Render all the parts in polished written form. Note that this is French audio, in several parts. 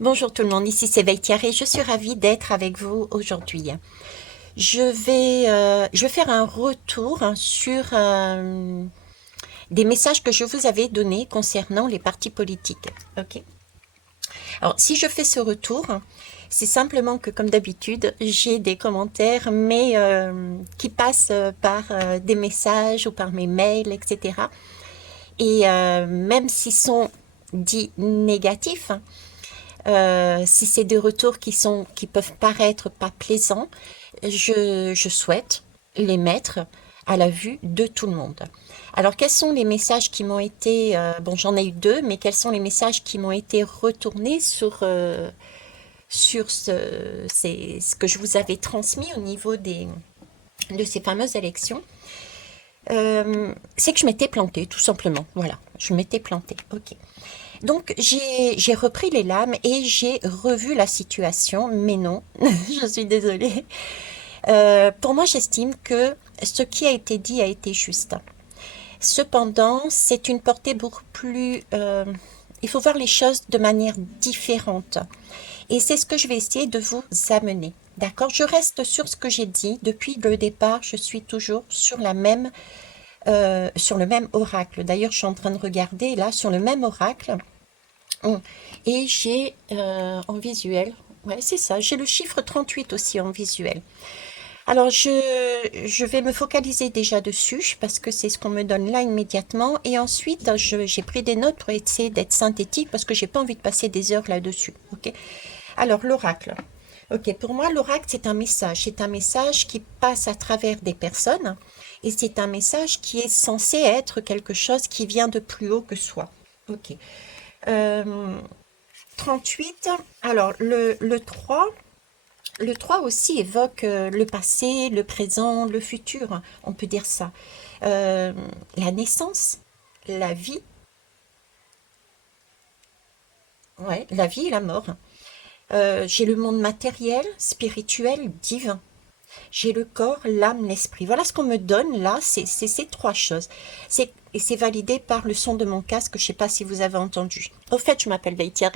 Bonjour tout le monde, ici c'est Veitiare et je suis ravie d'être avec vous aujourd'hui. Je vais faire un retour sur des messages que je vous avais donnés concernant les partis politiques. Ok. Alors si je fais ce retour, c'est simplement que comme d'habitude, j'ai des commentaires, mais qui passent par des messages ou par mes mails, etc. Et même s'ils sont dits négatifs, si c'est des retours qui peuvent paraître pas plaisants, je souhaite les mettre à la vue de tout le monde. Alors, quels sont les messages qui m'ont été, bon, j'en ai eu deux, mais quels sont les messages qui m'ont été retournés sur ce que je vous avais transmis au niveau de ces fameuses élections? C'est que je m'étais plantée, tout simplement. Voilà, je m'étais plantée. Ok. Donc j'ai repris les lames et j'ai revu la situation, mais non, je suis désolée. Pour moi, j'estime que ce qui a été dit a été juste. Cependant, c'est une portée beaucoup plus... il faut voir les choses de manière différente. Et c'est ce que je vais essayer de vous amener. D'accord? Je reste sur ce que j'ai dit. Depuis le départ, je suis toujours sur le même oracle. D'ailleurs, je suis en train de regarder là sur le même oracle. Et j'ai en visuel, ouais, c'est ça, j'ai le chiffre 38 aussi en visuel. Alors, je vais me focaliser déjà dessus parce que c'est ce qu'on me donne là immédiatement. Et ensuite, j'ai pris des notes pour essayer d'être synthétique parce que j'ai pas envie de passer des heures là-dessus. Ok. Alors, l'oracle. Ok, pour moi, l'oracle, c'est un message. C'est un message qui passe à travers des personnes et c'est un message qui est censé être quelque chose qui vient de plus haut que soi. Ok. Euh, 38, alors le 3 aussi évoque le passé, le présent, le futur, on peut dire ça. Euh, la naissance, la vie, ouais, la vie et la mort. J'ai le monde matériel, spirituel, divin. J'ai le corps, l'âme, l'esprit. Voilà ce qu'on me donne là, c'est ces trois choses. Et c'est validé par le son de mon casque, je ne sais pas si vous avez entendu. Au fait, je m'appelle Veitiare,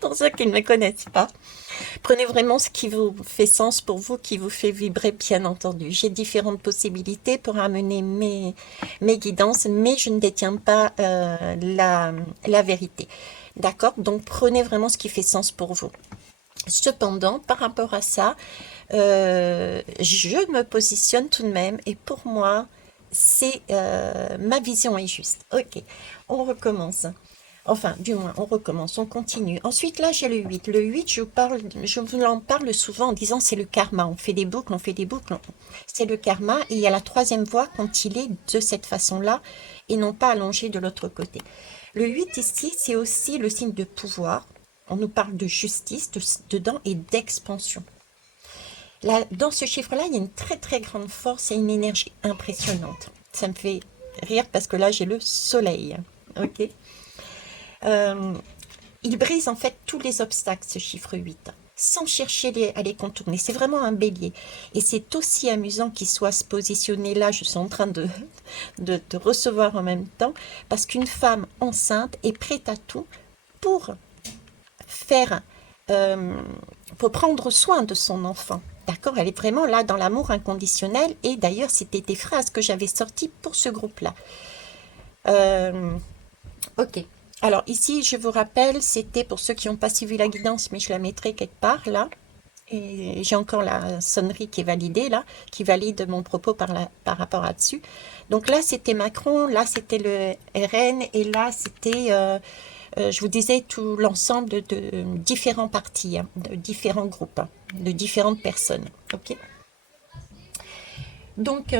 pour ceux qui ne me connaissent pas. Prenez vraiment ce qui vous fait sens pour vous, qui vous fait vibrer, bien entendu. J'ai différentes possibilités pour amener mes guidances, mais je ne détiens pas la vérité. D'accord? Donc prenez vraiment ce qui fait sens pour vous. Cependant, par rapport à ça, je me positionne tout de même et pour moi, ma vision est juste. Ok, on recommence. Enfin, du moins, on recommence, on continue. Ensuite, là, j'ai le 8. Le 8, je vous en parle souvent en disant c'est le karma. On fait des boucles, on fait des boucles. C'est le karma. Et il y a la troisième voie quand il est de cette façon-là et non pas allongé de l'autre côté. Le 8 ici, c'est aussi le signe de pouvoir. On nous parle de justice dedans et d'expansion. Là, dans ce chiffre-là, il y a une très très grande force et une énergie impressionnante. Ça me fait rire parce que là, j'ai le soleil. Ok. Euh, il brise en fait tous les obstacles, ce chiffre 8, sans chercher à les contourner. C'est vraiment un bélier. Et c'est aussi amusant qu'il soit se positionner là. Je suis en train de recevoir en même temps, parce qu'une femme enceinte est prête à tout pour faire, euh, pour prendre soin de son enfant. D'accord? Elle est vraiment là dans l'amour inconditionnel. Et d'ailleurs, c'était des phrases que j'avais sorties pour ce groupe-là. Euh, ok. Alors ici, je vous rappelle, c'était pour ceux qui n'ont pas suivi la guidance, mais je la mettrai quelque part là. Et j'ai encore la sonnerie qui est validée là, qui valide mon propos par rapport à dessus. Donc là, c'était Macron, là, c'était le RN, et là, c'était, je vous disais, tout l'ensemble de différents partis, hein, de différents groupes, hein, de différentes personnes. Ok. Donc,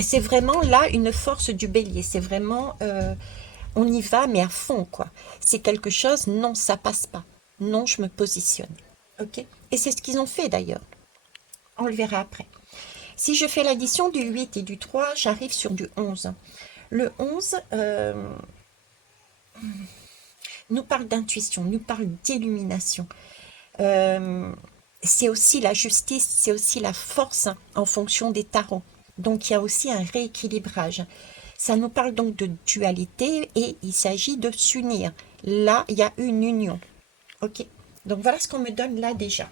c'est vraiment là une force du bélier. C'est vraiment, on y va, mais à fond, quoi. C'est quelque chose, non, ça passe pas. Non, je me positionne. Ok. Et c'est ce qu'ils ont fait d'ailleurs. On le verra après. Si je fais l'addition du 8 et du 3, j'arrive sur du 11. Le 11 nous parle d'intuition, nous parle d'illumination. Euh, c'est aussi la justice, c'est aussi la force en fonction des tarots. Donc il y a aussi un rééquilibrage. Ça nous parle donc de dualité et il s'agit de s'unir. Là, il y a une union. Ok. Donc voilà ce qu'on me donne là déjà.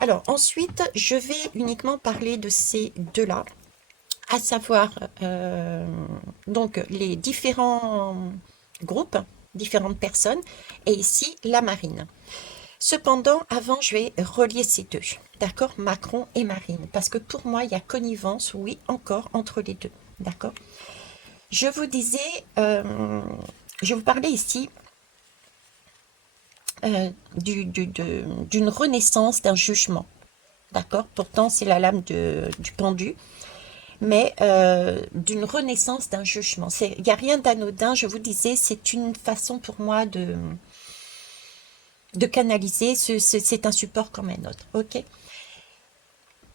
Alors ensuite, je vais uniquement parler de ces deux-là, à savoir donc les différents groupes, différentes personnes, et ici la marine. Cependant, avant, je vais relier ces deux, d'accord, Macron et Marine, parce que pour moi, il y a connivence, oui, encore, entre les deux, d'accord. Je vous disais, je vous parlais ici d'une renaissance d'un jugement, d'accord. Pourtant, c'est la lame du pendu, mais d'une renaissance d'un jugement. Il n'y a rien d'anodin, je vous disais, c'est une façon pour moi de canaliser, c'est un support comme un autre, ok.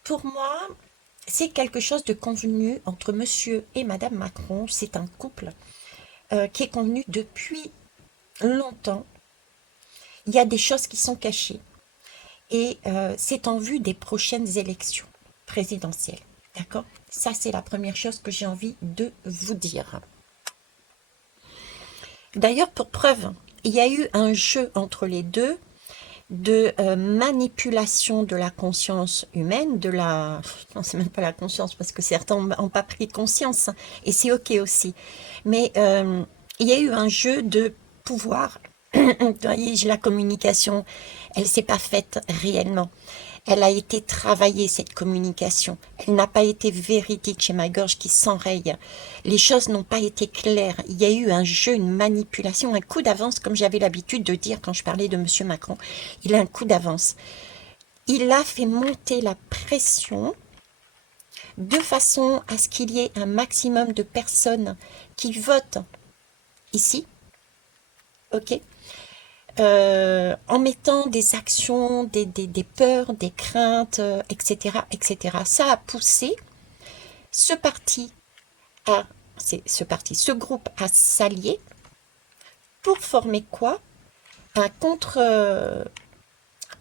Pour moi, c'est quelque chose de convenu entre monsieur et madame Macron. C'est un couple qui est convenu depuis longtemps. Il y a des choses qui sont cachées. Et c'est en vue des prochaines élections présidentielles. D'accord? Ça, c'est la première chose que j'ai envie de vous dire. D'ailleurs, pour preuve, il y a eu un jeu entre les deux de manipulation de la conscience humaine, de la... Non, c'est même pas la conscience, parce que certains n'ont pas pris conscience, hein, et c'est ok aussi. Mais il y a eu un jeu de pouvoir. Vous voyez, la communication, elle s'est pas faite réellement. Elle a été travaillée, cette communication. Elle n'a pas été véridique. Chez ma gorge qui s'enraye. Les choses n'ont pas été claires. Il y a eu un jeu, une manipulation, un coup d'avance, comme j'avais l'habitude de dire quand je parlais de monsieur Macron. Il a un coup d'avance. Il a fait monter la pression de façon à ce qu'il y ait un maximum de personnes qui votent ici. Ok? En mettant des actions, des peurs, des craintes, etc., etc. Ça a poussé ce parti ce groupe à s'allier pour former quoi? Un contre,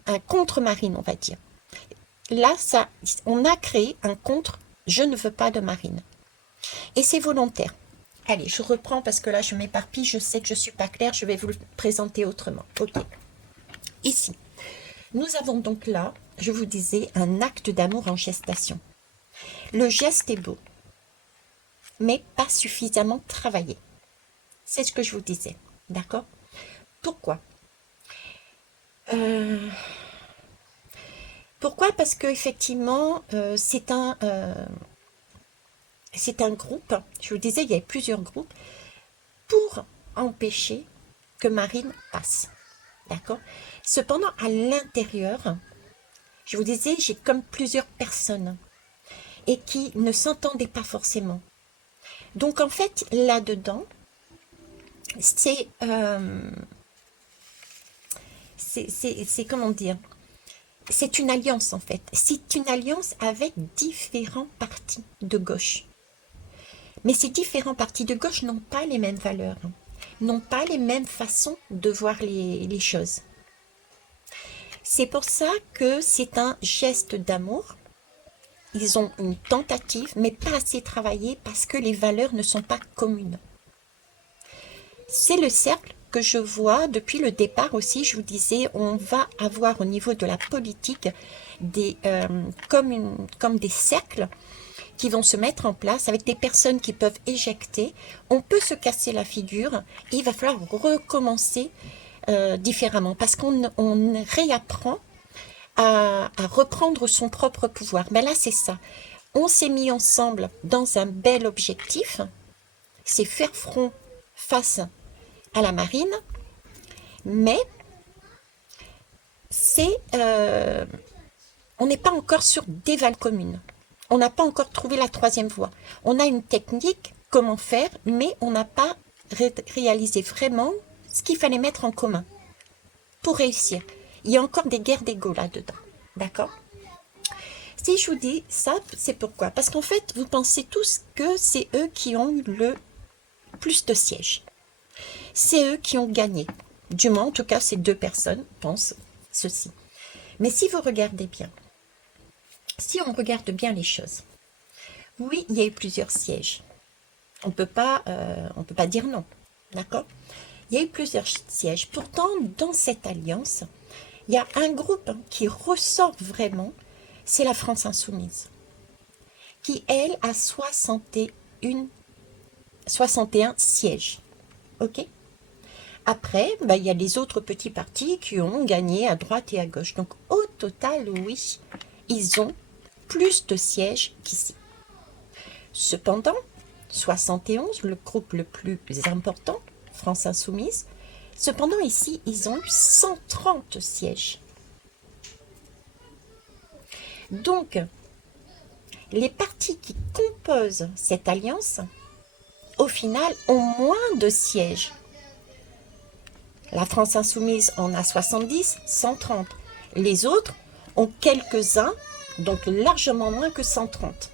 un contre-marine, on va dire. Là, ça, on a créé un contre, je ne veux pas de marine. Et c'est volontaire. Allez, je reprends parce que là, je m'éparpille, je sais que je ne suis pas claire, je vais vous le présenter autrement. Ok. Ici, nous avons donc là, je vous disais, un acte d'amour en gestation. Le geste est beau, mais pas suffisamment travaillé. C'est ce que je vous disais, d'accord? Pourquoi? Euh, Pourquoi? Parce que effectivement, c'est un groupe. Je vous disais, il y a plusieurs groupes pour empêcher que Marine passe, d'accord? Cependant, à l'intérieur, je vous disais, j'ai comme plusieurs personnes et qui ne s'entendaient pas forcément. Donc en fait, là-dedans, c'est comment dire, c'est une alliance en fait. C'est une alliance avec différents partis de gauche. Mais ces différents partis de gauche n'ont pas les mêmes valeurs, n'ont pas les mêmes façons de voir les choses. C'est pour ça que c'est un geste d'amour. Ils ont une tentative, mais pas assez travaillée parce que les valeurs ne sont pas communes. C'est le cercle que je vois depuis le départ aussi. Je vous disais, on va avoir au niveau de la politique comme des cercles qui vont se mettre en place avec des personnes qui peuvent éjecter. On peut se casser la figure et il va falloir recommencer différemment parce qu'on réapprend à reprendre son propre pouvoir. Mais là, c'est ça. On s'est mis ensemble dans un bel objectif, c'est faire front face à la marine, mais on n'est pas encore sur des valeurs communes. On n'a pas encore trouvé la troisième voie. On a une technique, comment faire, mais on n'a pas réalisé vraiment ce qu'il fallait mettre en commun pour réussir. Il y a encore des guerres d'ego là-dedans. D'accord? Si je vous dis ça, c'est pourquoi? Parce qu'en fait, vous pensez tous que c'est eux qui ont eu le plus de sièges. C'est eux qui ont gagné. Du moins, en tout cas, ces deux personnes pensent ceci. Mais si vous regardez bien, si on regarde bien les choses, oui, il y a eu plusieurs sièges. On peut pas dire non, d'accord? Il y a eu plusieurs sièges. Pourtant, dans cette alliance, il y a un groupe qui ressort vraiment, c'est la France Insoumise, qui, elle, a 61 sièges. OK? Après, il y a les autres petits partis qui ont gagné à droite et à gauche. Donc, au total, oui, ils ont plus de sièges qu'ici. Cependant, 71, le groupe le plus important, France Insoumise, cependant, ici, ils ont eu 130 sièges. Donc, les partis qui composent cette alliance, au final, ont moins de sièges. La France Insoumise en a 70, 130. Les autres ont quelques-uns, donc largement moins que 130.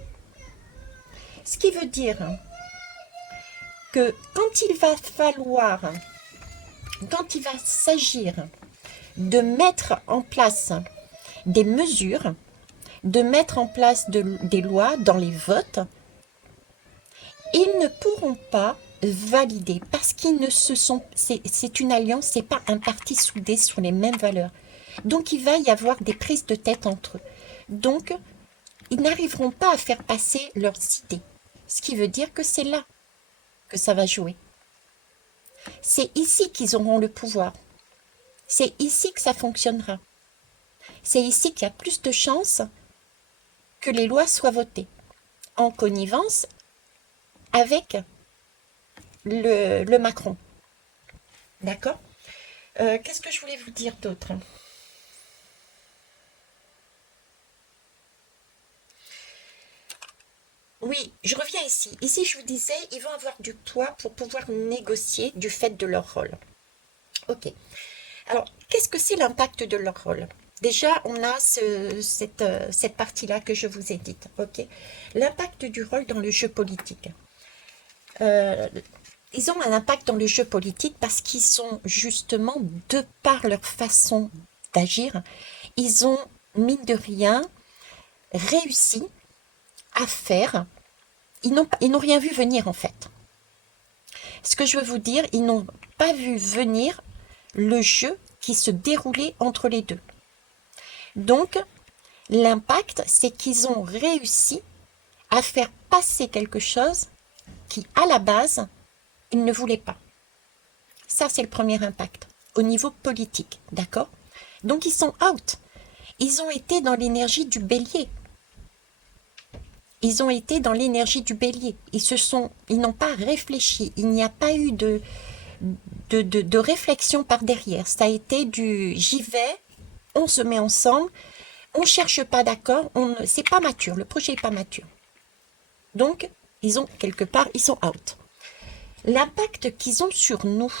Ce qui veut dire que quand il va s'agir de mettre en place des mesures, de mettre en place des lois dans les votes, ils ne pourront pas valider parce qu'ils ne se sont, c'est une alliance, c'est pas un parti soudé sur les mêmes valeurs. Donc il va y avoir des prises de tête entre eux. Donc ils n'arriveront pas à faire passer leurs idées. Ce qui veut dire que c'est là que ça va jouer. C'est ici qu'ils auront le pouvoir. C'est ici que ça fonctionnera. C'est ici qu'il y a plus de chances que les lois soient votées en connivence avec le Macron. D'accord? Qu'est-ce que je voulais vous dire d'autre? Oui, je reviens ici. Ici, je vous disais, ils vont avoir du poids pour pouvoir négocier du fait de leur rôle. Ok. Alors, qu'est-ce que c'est l'impact de leur rôle? Déjà, on a cette partie-là que je vous ai dite. Ok. L'impact du rôle dans le jeu politique. Ils ont un impact dans le jeu politique parce qu'ils sont justement, de par leur façon d'agir, ils ont, mine de rien, réussi à faire. Ils n'ont rien vu venir en fait. Ce que je veux vous dire, ils n'ont pas vu venir le jeu qui se déroulait entre les deux. Donc, l'impact, c'est qu'ils ont réussi à faire passer quelque chose qui, à la base, ils ne voulaient pas. Ça, c'est le premier impact, au niveau politique, d'accord? Donc, ils sont out. Ils ont été dans l'énergie du bélier. Ils ont été dans l'énergie du bélier. Ils n'ont pas réfléchi. Il n'y a pas eu de réflexion par derrière. Ça a été du j'y vais, on se met ensemble, on cherche pas d'accord, c'est pas mature, le projet est pas mature. Donc, ils ont quelque part, ils sont out. L'impact qu'ils ont sur nous,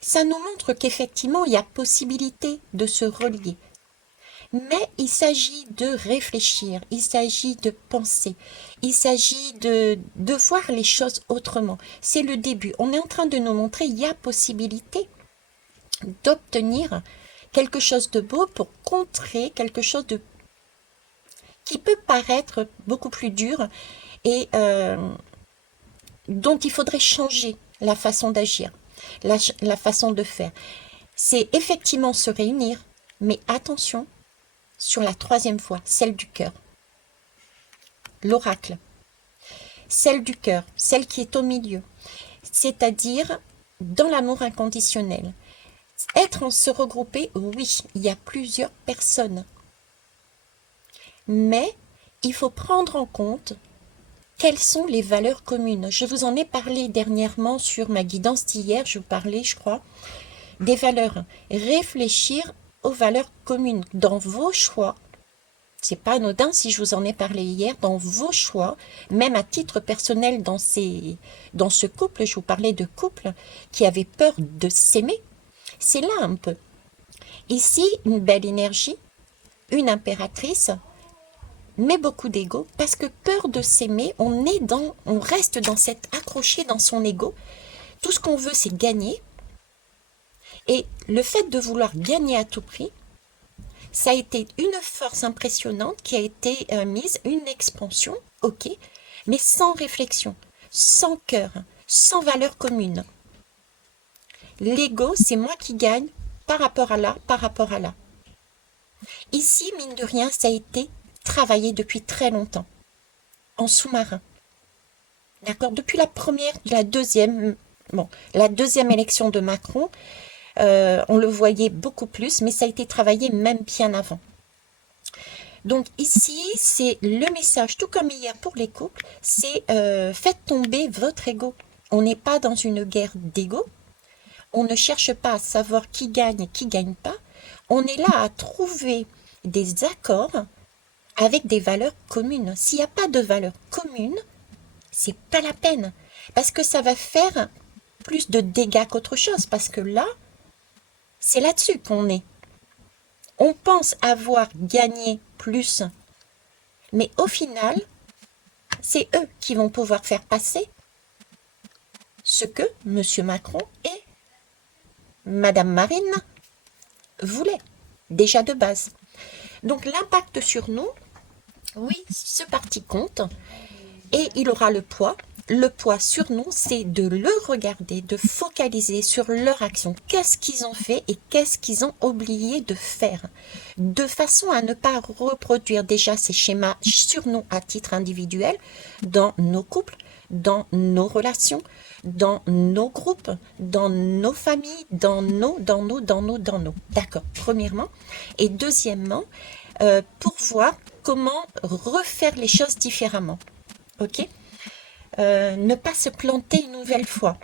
ça nous montre qu'effectivement, il y a possibilité de se relier. Mais il s'agit de réfléchir, il s'agit de penser, il s'agit de voir les choses autrement. C'est le début. On est en train de nous montrer qu'il y a possibilité d'obtenir quelque chose de beau pour contrer quelque chose qui peut paraître beaucoup plus dur et dont il faudrait changer la façon d'agir, la façon de faire. C'est effectivement se réunir, mais attention, sur la troisième voie, celle du cœur. L'oracle. Celle du cœur, celle qui est au milieu. C'est-à-dire dans l'amour inconditionnel. Se regrouper, oui, il y a plusieurs personnes. Mais il faut prendre en compte quelles sont les valeurs communes. Je vous en ai parlé dernièrement sur ma guidance d'hier, je vous parlais, je crois, des valeurs. Réfléchir aux valeurs communes dans vos choix. C'est pas anodin si je vous en ai parlé hier, dans vos choix, même à titre personnel dans ce couple, je vous parlais de couple qui avait peur de s'aimer. C'est là un peu. Ici, une belle énergie, une impératrice, mais beaucoup d'ego, parce que peur de s'aimer, on reste dans cette accroché dans son ego. Tout ce qu'on veut, c'est gagner. Et le fait de vouloir gagner à tout prix, ça a été une force impressionnante qui a été mise, une expansion, ok, mais sans réflexion, sans cœur, sans valeur commune. L'ego, c'est moi qui gagne par rapport à là, par rapport à là. Ici, mine de rien, ça a été travaillé depuis très longtemps, en sous-marin. D'accord? Depuis la deuxième élection de Macron, on le voyait beaucoup plus, mais ça a été travaillé même bien avant. Donc ici, c'est le message, tout comme hier pour les couples, c'est faites tomber votre ego. On n'est pas dans une guerre d'ego. On ne cherche pas à savoir qui gagne et qui gagne pas. On est là à trouver des accords avec des valeurs communes. S'il n'y a pas de valeurs communes, c'est pas la peine. Parce que ça va faire plus de dégâts qu'autre chose. Parce que là, c'est là-dessus qu'on est. On pense avoir gagné plus. Mais au final, c'est eux qui vont pouvoir faire passer ce que M. Macron et Mme Marine voulaient, déjà de base. Donc l'impact sur nous, oui, ce parti compte et il aura le poids. Le poids sur nous, c'est de le regarder, de focaliser sur leur action. Qu'est-ce qu'ils ont fait et qu'est-ce qu'ils ont oublié de faire, de façon à ne pas reproduire déjà ces schémas sur nous à titre individuel, dans nos couples, dans nos relations, dans nos groupes, dans nos familles, dans nos. D'accord, premièrement. Et deuxièmement, pour voir comment refaire les choses différemment. Ok? Ne pas se planter une nouvelle fois.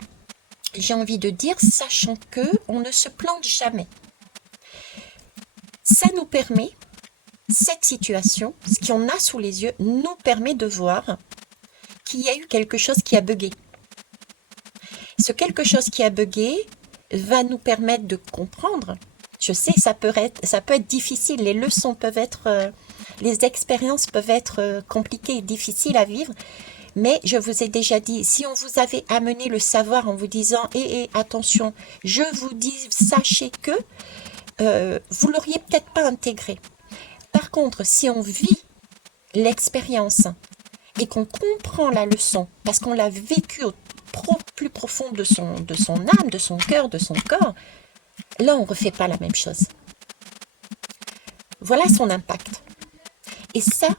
J'ai envie de dire, sachant que on ne se plante jamais. Ça nous permet, cette situation, ce qu'on a sous les yeux, nous permet de voir qu'il y a eu quelque chose qui a bugué. Ce quelque chose qui a bugué va nous permettre de comprendre. Je sais, ça peut être difficile, les leçons peuvent être, les expériences peuvent être compliquées et difficiles à vivre, mais je vous ai déjà dit, si on vous avait amené le savoir en vous disant attention, je vous dis, sachez que vous l'auriez peut-être pas intégré. Par contre, si on vit l'expérience et qu'on comprend la leçon, parce qu'on l'a vécu au plus profond de son âme, de son cœur, de son corps, là on ne refait pas la même chose. Voilà son impact. Et ça,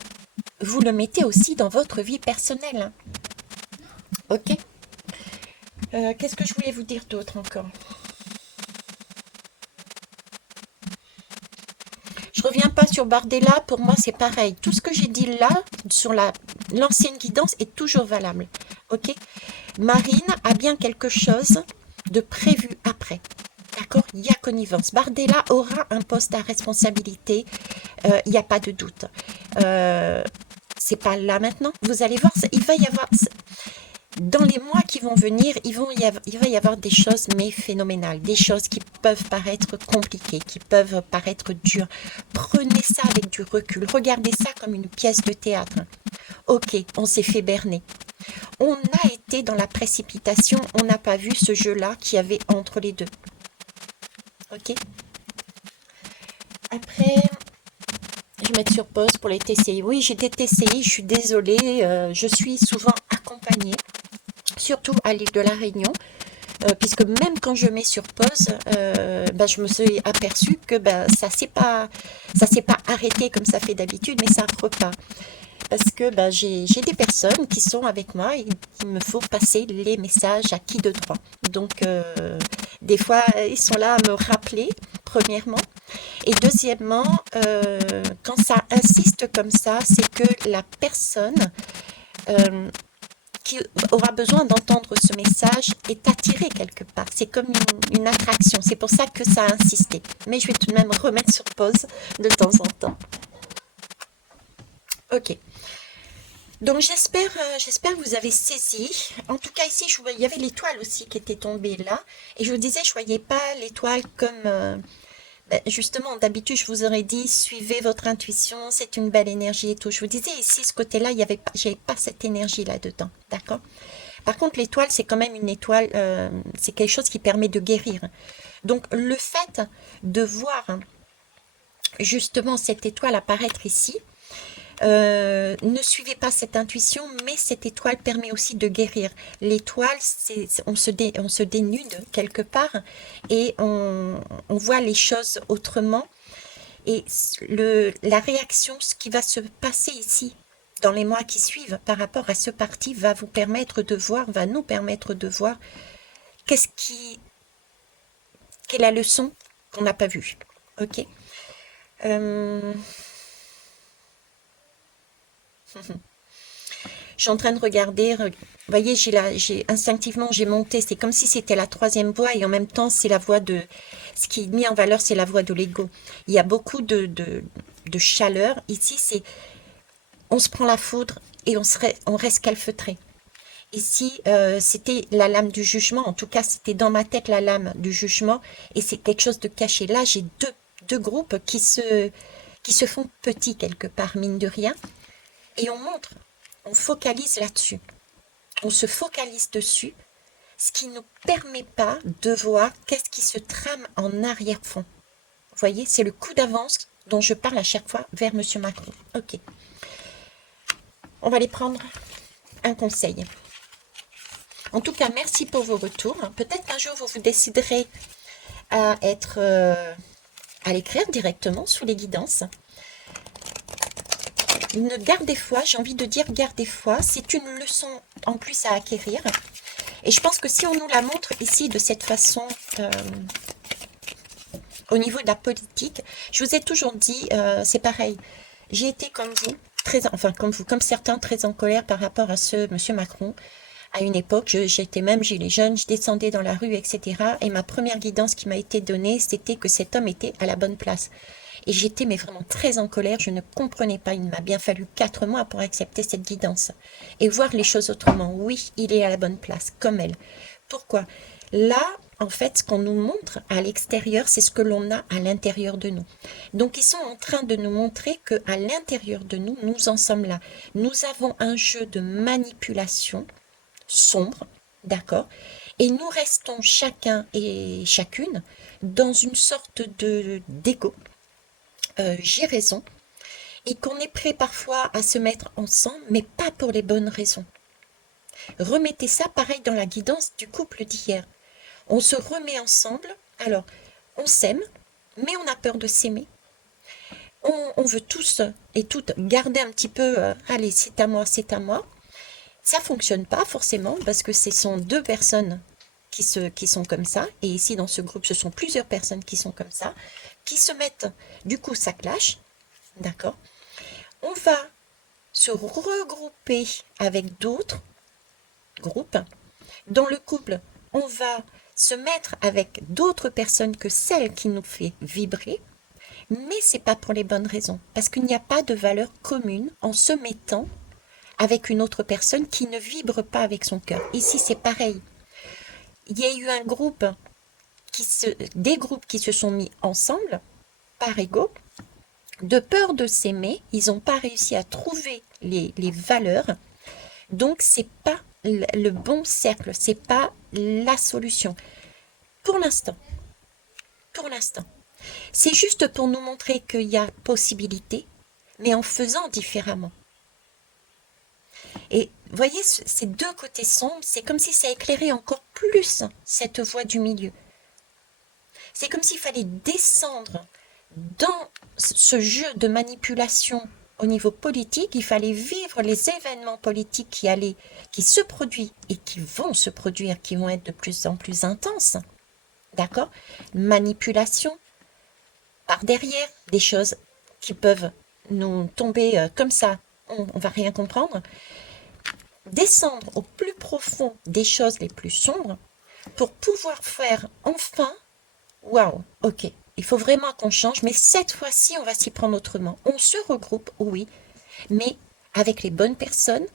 vous le mettez aussi dans votre vie personnelle. Ok. Qu'est-ce que je voulais vous dire d'autre encore? Je reviens pas sur Bardella, pour moi c'est pareil. Tout ce que j'ai dit là, sur l'ancienne guidance, est toujours valable. Ok. Marine a bien quelque chose de prévu après. D'accord? Il y a connivence. Bardella aura un poste à responsabilité, il n'y a pas de doute. C'est pas là maintenant. Vous allez voir, il va y avoir, dans les mois qui vont venir, il va y avoir des choses mais phénoménales, des choses qui peuvent paraître compliquées, qui peuvent paraître dures. Prenez ça avec du recul, regardez ça comme une pièce de théâtre. Ok, on s'est fait berner. On a été dans la précipitation, on n'a pas vu ce jeu-là qu'il y avait entre les deux. Ok. Après, je vais mettre sur pause pour les TCI. Oui, j'ai des TCI, je suis désolée, je suis souvent accompagnée, surtout à l'île de la Réunion, puisque même quand je mets sur pause, je me suis aperçue que ça s'est pas arrêté comme ça fait d'habitude, mais ça repart. Parce que j'ai des personnes qui sont avec moi et il me faut passer les messages à qui de droit. Donc, des fois, ils sont là à me rappeler, premièrement. Et deuxièmement, quand ça insiste comme ça, c'est que la personne qui aura besoin d'entendre ce message est attirée quelque part. C'est comme une attraction. C'est pour ça que ça a insisté. Mais je vais tout de même remettre sur pause de temps en temps. Ok. Donc j'espère que vous avez saisi. En tout cas ici, il y avait l'étoile aussi qui était tombée là. Et je vous disais, je ne voyais pas l'étoile comme... justement, d'habitude, je vous aurais dit, suivez votre intuition, c'est une belle énergie et tout. Je vous disais ici, ce côté-là, j'avais pas cette énergie là-dedans. D'accord? Par contre, l'étoile, c'est quand même une étoile, c'est quelque chose qui permet de guérir. Donc le fait de voir justement cette étoile apparaître ici, Ne suivez pas cette intuition, mais cette étoile permet aussi de guérir. L'étoile, on se dénude quelque part et on voit les choses autrement. Et la réaction, ce qui va se passer ici, dans les mois qui suivent, par rapport à ce parti, va vous permettre de voir, va nous permettre de voir quelle est la leçon qu'on n'a pas vue. Ok. Je suis en train de regarder, vous voyez, instinctivement, j'ai monté, c'est comme si c'était la troisième voie et en même temps, c'est la voie de, ce qui est mis en valeur, c'est la voie de l'ego. Il y a beaucoup de chaleur. Ici, on se prend la foudre et on reste calfeutré. Ici, c'était la lame du jugement, en tout cas, c'était dans ma tête la lame du jugement et c'est quelque chose de caché. Là, j'ai deux groupes qui se font petits quelque part, mine de rien, et on focalise là-dessus. On se focalise dessus, ce qui ne nous permet pas de voir qu'est-ce qui se trame en arrière-fond. Vous voyez, c'est le coup d'avance dont je parle à chaque fois vers M. Macron. Ok. On va aller prendre un conseil. En tout cas, merci pour vos retours. Peut-être qu'un jour, vous déciderez à l'écrire directement sous les guidances. Gardez foi, j'ai envie de dire gardez foi, c'est une leçon en plus à acquérir. Et je pense que si on nous la montre ici de cette façon, au niveau de la politique, je vous ai toujours dit, c'est pareil, j'ai été comme vous, comme certains, très en colère par rapport à ce monsieur Macron. À une époque, j'étais même gilet jaune, je descendais dans la rue, etc. Et ma première guidance qui m'a été donnée, c'était que cet homme était à la bonne place. Et j'étais mais vraiment très en colère, je ne comprenais pas, il m'a bien fallu 4 mois pour accepter cette guidance. Et voir les choses autrement, oui, il est à la bonne place, comme elle. Pourquoi? Là, en fait, ce qu'on nous montre à l'extérieur, c'est ce que l'on a à l'intérieur de nous. Donc, ils sont en train de nous montrer qu'à l'intérieur de nous, nous en sommes là. Nous avons un jeu de manipulation sombre, d'accord? Et nous restons chacun et chacune dans une sorte d'égo. J'ai raison, et qu'on est prêt parfois à se mettre ensemble, mais pas pour les bonnes raisons. Remettez ça pareil dans la guidance du couple d'hier. On se remet ensemble, alors on s'aime, mais on a peur de s'aimer. On veut tous et toutes garder un petit peu, allez, c'est à moi, c'est à moi. Ça fonctionne pas forcément parce que ce sont deux personnes qui sont comme ça, et ici dans ce groupe, ce sont plusieurs personnes qui sont comme ça, qui se mettent, du coup ça clash, d'accord? On va se regrouper avec d'autres groupes. Dans le couple, on va se mettre avec d'autres personnes que celles qui nous fait vibrer, mais c'est pas pour les bonnes raisons, parce qu'il n'y a pas de valeur commune en se mettant avec une autre personne qui ne vibre pas avec son cœur. Ici, c'est pareil. Il y a eu des groupes qui se sont mis ensemble, par ego, de peur de s'aimer, ils n'ont pas réussi à trouver les valeurs, donc c'est pas le bon cercle, c'est pas la solution. Pour l'instant. C'est juste pour nous montrer qu'il y a possibilité, mais en faisant différemment. Et voyez, ces deux côtés sombres, c'est comme si ça éclairait encore plus cette voie du milieu. C'est comme s'il fallait descendre dans ce jeu de manipulation au niveau politique, il fallait vivre les événements politiques qui se produisent et qui vont se produire, qui vont être de plus en plus intenses. D'accord? Manipulation par derrière, des choses qui peuvent nous tomber comme ça, on va rien comprendre. Descendre au plus profond des choses les plus sombres pour pouvoir faire enfin, waouh, ok, il faut vraiment qu'on change, mais cette fois-ci, on va s'y prendre autrement. On se regroupe, oui, mais avec les bonnes personnes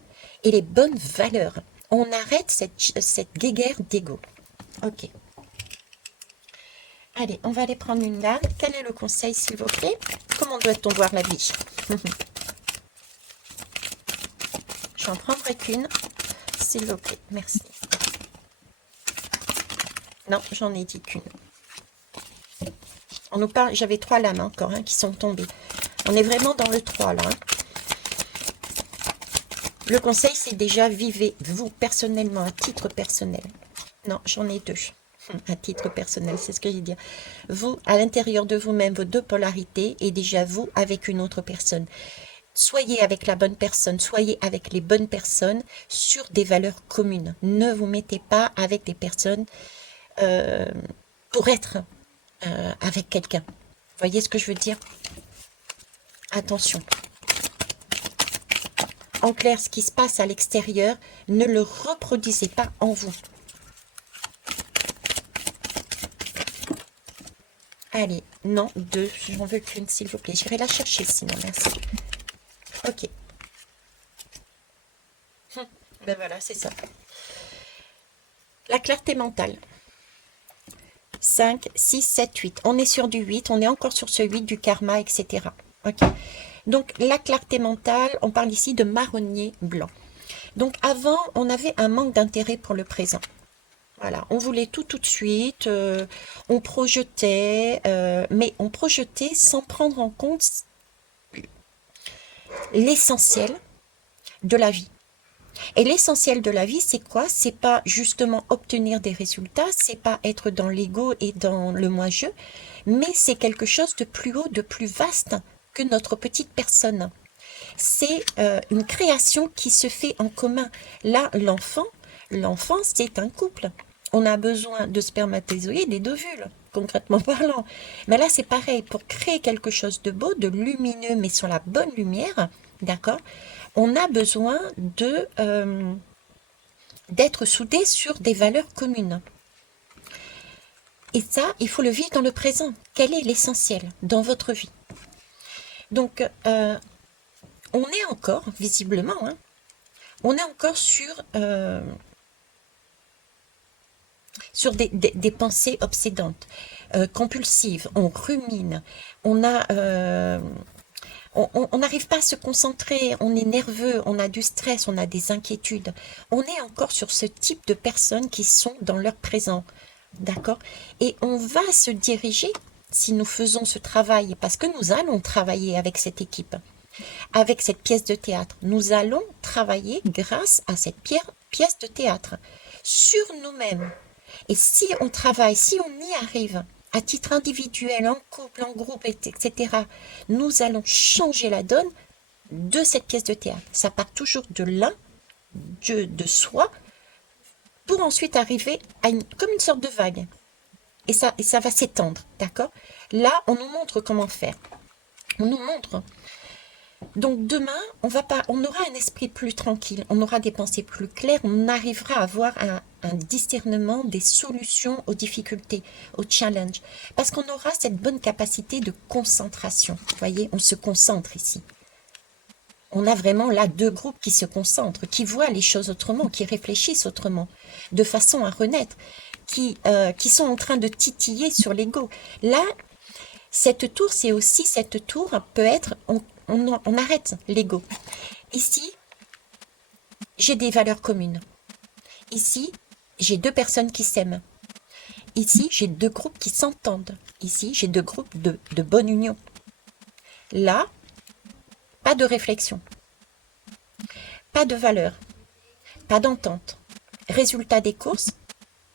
et les bonnes valeurs. On arrête cette guéguerre d'ego. Ok. Allez, on va aller prendre une dame. Quel est le conseil, s'il vous plaît? Comment doit-on voir la vie? Je n'en prendrai qu'une, s'il vous plaît. Merci. Non, j'en ai dit qu'une. On nous parle, j'avais 3 lames encore qui sont tombées. On est vraiment dans le 3 là. Le conseil, c'est déjà vivez vous personnellement, à titre personnel. Non, j'en ai deux. À titre personnel, c'est ce que je veux dire. Vous, à l'intérieur de vous-même, vos deux polarités, et déjà vous avec une autre personne. Soyez avec la bonne personne, soyez avec les bonnes personnes sur des valeurs communes. Ne vous mettez pas avec des personnes euh, pour être avec quelqu'un. Vous voyez ce que je veux dire? Attention. En clair, ce qui se passe à l'extérieur, ne le reproduisez pas en vous. Allez, non, deux, j'en veux qu'une, s'il vous plaît. J'irai la chercher sinon, merci. Ok. Ben voilà, c'est ça. La clarté mentale. 5, 6, 7, 8. On est sur du 8, on est encore sur ce 8 du karma, etc. Ok. Donc, la clarté mentale, on parle ici de marronnier blanc. Donc, avant, on avait un manque d'intérêt pour le présent. Voilà, on voulait tout de suite, on projetait, mais on projetait sans prendre en compte l'essentiel de la vie. Et l'essentiel de la vie, c'est quoi? C'est pas justement obtenir des résultats, c'est pas être dans l'ego et dans le moi-je, mais c'est quelque chose de plus haut, de plus vaste que notre petite personne. C'est une création qui se fait en commun. Là, l'enfant, c'est un couple. On a besoin de spermatozoïdes et d'ovules, concrètement parlant. Mais là, c'est pareil. Pour créer quelque chose de beau, de lumineux, mais sur la bonne lumière, d'accord, on a besoin d'être soudés sur des valeurs communes. Et ça, il faut le vivre dans le présent. Quel est l'essentiel dans votre vie? Donc, on est encore, visiblement, hein, on est encore sur des pensées obsédantes, compulsives, on rumine, on n'arrive pas à se concentrer, on est nerveux, on a du stress, on a des inquiétudes. On est encore sur ce type de personnes qui sont dans leur présent, d'accord? Et on va se diriger, si nous faisons ce travail, parce que nous allons travailler avec cette équipe, avec cette pièce de théâtre. Nous allons travailler grâce à cette pièce de théâtre sur nous-mêmes. Et si on travaille, si on y arrive, à titre individuel, en couple, en groupe, etc., nous allons changer la donne de cette pièce de théâtre. Ça part toujours de l'un, de soi, pour ensuite arriver à comme une sorte de vague. Et ça va s'étendre, d'accord? Là, on nous montre comment faire. On nous montre. Donc demain, on aura un esprit plus tranquille, on aura des pensées plus claires, on arrivera à avoir un discernement des solutions aux difficultés, aux challenges, parce qu'on aura cette bonne capacité de concentration. Vous voyez, on se concentre ici. On a vraiment là deux groupes qui se concentrent, qui voient les choses autrement, qui réfléchissent autrement, de façon à renaître, qui sont en train de titiller sur l'ego. Là, cette tour, c'est aussi, cette tour peut être, on arrête l'ego. Ici, j'ai des valeurs communes. Ici, j'ai deux personnes qui s'aiment. Ici, j'ai deux groupes qui s'entendent. Ici, j'ai deux groupes de bonne union. Là, pas de réflexion. Pas de valeur. Pas d'entente. Résultat des courses,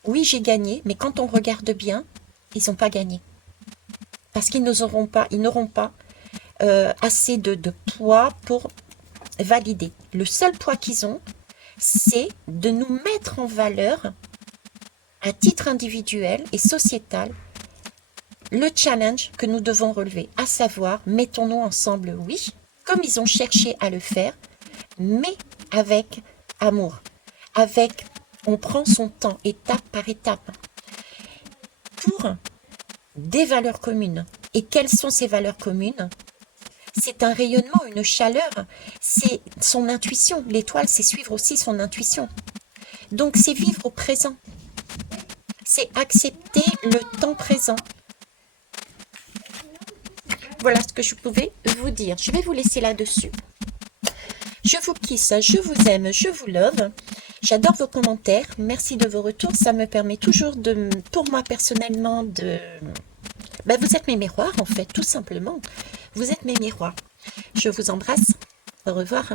oui, j'ai gagné, mais quand on regarde bien, ils n'ont pas gagné. Parce qu'ils n'auront pas assez de poids pour valider. Le seul poids qu'ils ont, c'est de nous mettre en valeur, à titre individuel et sociétal, le challenge que nous devons relever, à savoir, mettons-nous ensemble, oui, comme ils ont cherché à le faire, mais avec amour, on prend son temps, étape par étape, pour des valeurs communes. Et quelles sont ces valeurs communes? C'est un rayonnement, une chaleur, c'est son intuition. L'étoile, c'est suivre aussi son intuition. Donc, c'est vivre au présent. C'est accepter le temps présent. Voilà ce que je pouvais vous dire. Je vais vous laisser là-dessus. Je vous kiss, je vous aime, je vous love. J'adore vos commentaires. Merci de vos retours. Ça me permet toujours pour moi personnellement, vous êtes mes miroirs en fait, tout simplement. Vous êtes mes miroirs. Je vous embrasse. Au revoir.